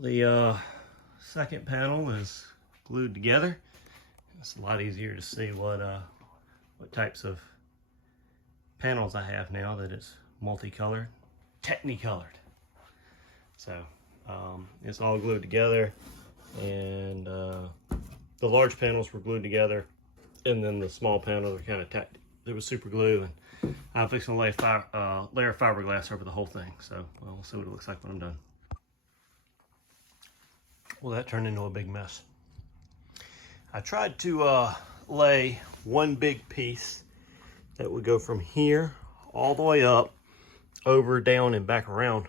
Well, the second panel is glued together. It's a lot easier to see what types of panels I have now that it's multicolored, technicolored. So it's all glued together, and the large panels were glued together, and then the small panels are kind of tacked. There was super glue, and I'm fixing to lay layer of fiberglass over the whole thing. So we'll see what it looks like when I'm done. Well, that turned into a big mess. I tried to lay one big piece that would go from here all the way up, over, down, and back around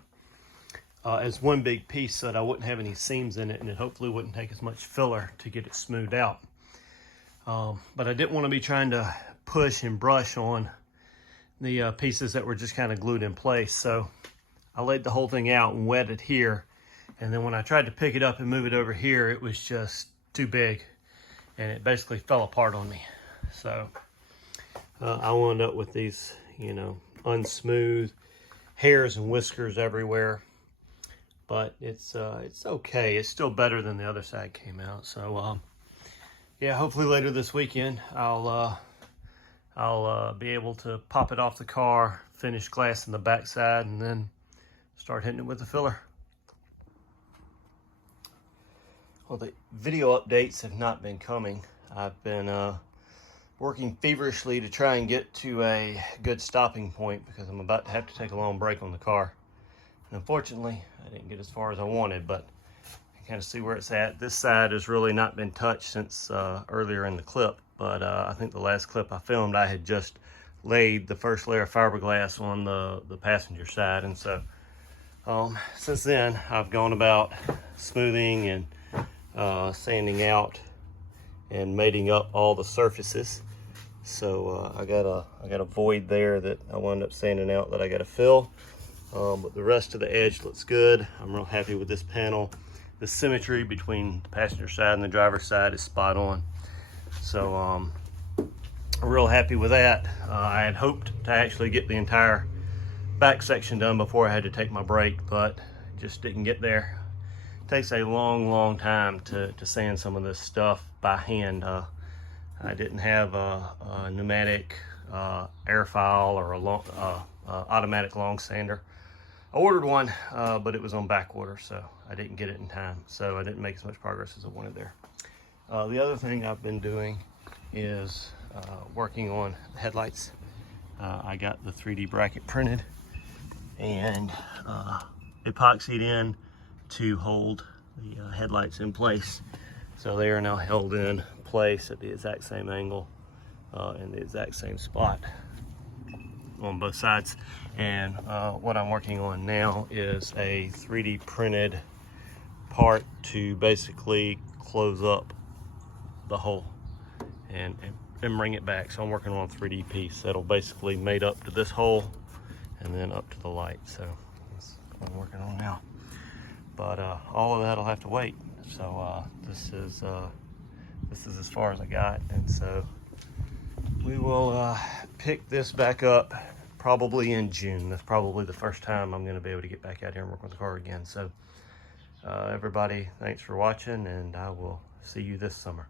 as one big piece so that I wouldn't have any seams in it, and it hopefully wouldn't take as much filler to get it smoothed out. But I didn't want to be trying to push and brush on the pieces that were just kind of glued in place. So I laid the whole thing out and wet it here. And then when I tried to pick it up and move it over here, it was just too big, and it basically fell apart on me. So I wound up with these, you know, unsmooth hairs and whiskers everywhere. But it's okay. It's still better than the other side came out. So yeah, hopefully later this weekend I'll be able to pop it off the car, finish glassing the backside, and then start hitting it with the filler. Well, the video updates have not been coming. I've been working feverishly to try and get to a good stopping point because I'm about to have to take a long break on the car. And unfortunately, I didn't get as far as I wanted, but I kind of see where it's at. This side has really not been touched since earlier in the clip, but I think the last clip I filmed, I had just laid the first layer of fiberglass on the passenger side. And so since then, I've gone about smoothing and sanding out and mating up all the surfaces. So I got a void there that I wound up sanding out that I got to fill. But the rest of the edge looks good. I'm real happy with this panel. The symmetry between the passenger side and the driver's side is spot on. So I'm real happy with that. I had hoped to actually get the entire back section done before I had to take my break, but just didn't get there. Takes a long time to sand some of this stuff by hand. I didn't have a pneumatic air file or a automatic long sander. I ordered one, but it was on back order, so I didn't get it in time. So I didn't make as much progress as I wanted there. The other thing I've been doing is working on the headlights. I got the 3D bracket printed and epoxied in to hold the headlights in place. So they are now held in place at the exact same angle in the exact same spot on both sides. And what I'm working on now is a 3D printed part to basically close up the hole and bring it back. So I'm working on a 3D piece that'll basically mate up to this hole and then up to the light. So that's what I'm working on now. But all of that'll have to wait. So this is as far as I got, and so we will pick this back up probably in June. That's probably the first time I'm going to be able to get back out here and work on the car again. So everybody, thanks for watching, and I will see you this summer.